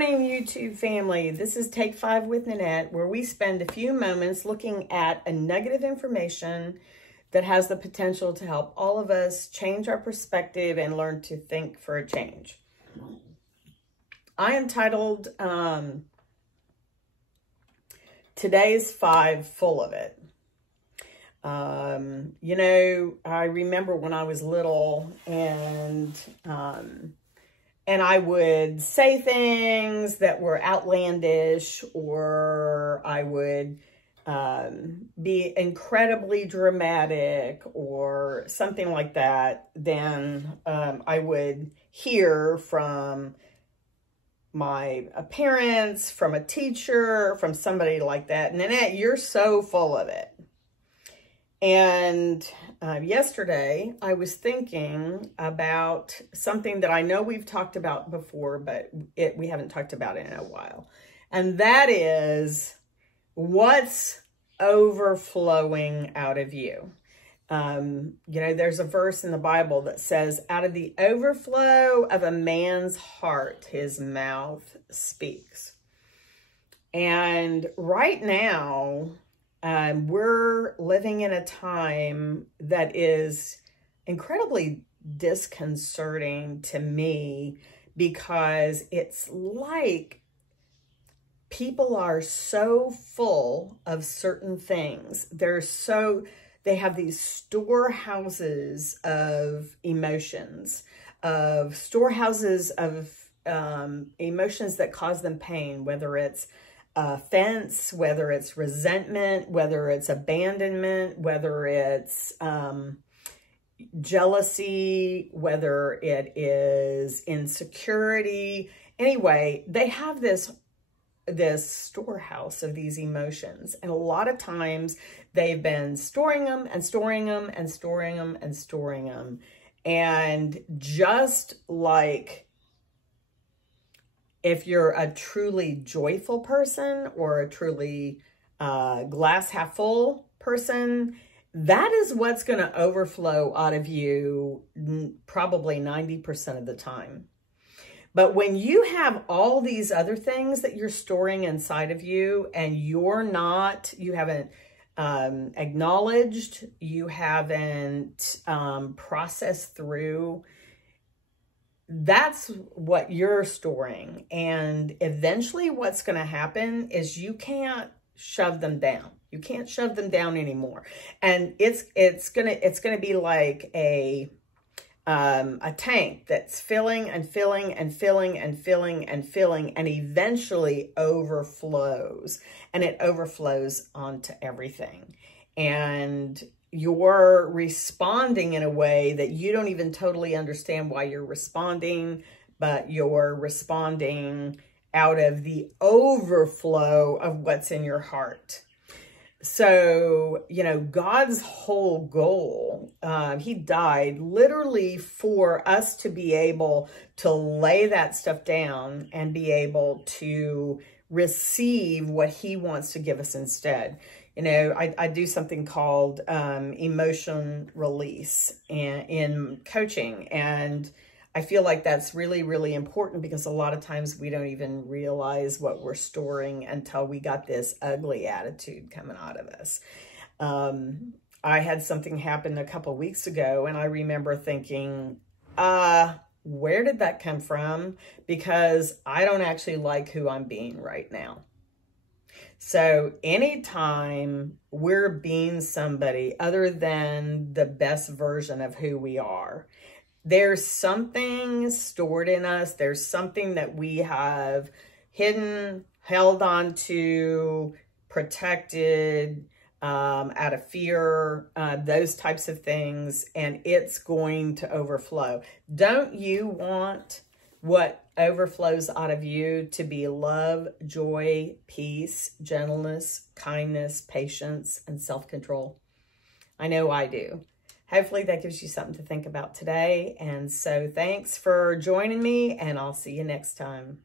morning, YouTube family. This is Take 5 with Nanette, where we spend a few moments looking at a nugget of information that has the potential to help all of us change our perspective and learn to think for a change. I entitled Today's 5 Full of It. You know, I remember when I was little and I would say things that were outlandish, or I would be incredibly dramatic or something like that. Then I would hear from my parents, from a teacher, from somebody like that, Nanette, you're so full of it. And yesterday, I was thinking about something that I know we've talked about before, but we haven't talked about it in a while. And that is, what's overflowing out of you? You know, there's a verse in the Bible that says, out of the overflow of a man's heart, his mouth speaks. And right now, we're living in a time that is incredibly disconcerting to me, because it's like people are so full of certain things. They have these storehouses of emotions, storehouses of emotions that cause them pain, whether it's offense, whether it's resentment, whether it's abandonment, whether it's jealousy, whether it is insecurity. Anyway, they have this storehouse of these emotions, and a lot of times they've been storing them and storing them and storing them and storing them. And just like if you're a truly joyful person or a truly glass half full person, that is what's going to overflow out of you probably 90% of the time. But when you have all these other things that you're storing inside of you, and you haven't acknowledged, you haven't processed through, that's what you're storing. And eventually what's going to happen is you can't shove them down. You can't shove them down anymore. And it's going to be like a tank that's filling and filling and filling and filling and filling, and eventually overflows, and it overflows onto everything. And you're responding in a way that you don't even totally understand why you're responding, but you're responding out of the overflow of what's in your heart. So, you know, God's whole goal, he died literally for us to be able to lay that stuff down and be able to receive what he wants to give us instead. You know, I do something called emotion release in coaching, and I feel like that's really, really important, because a lot of times we don't even realize what we're storing until we got this ugly attitude coming out of us. I had something happen a couple weeks ago, and I remember thinking, where did that come from? Because I don't actually like who I'm being right now. So anytime we're being somebody other than the best version of who we are, there's something stored in us. There's something that we have hidden, held on to, protected, out of fear, those types of things, and it's going to overflow. Don't you want what overflows out of you to be love, joy, peace, gentleness, kindness, patience, and self-control? I know I do. Hopefully that gives you something to think about today. And so thanks for joining me, and I'll see you next time.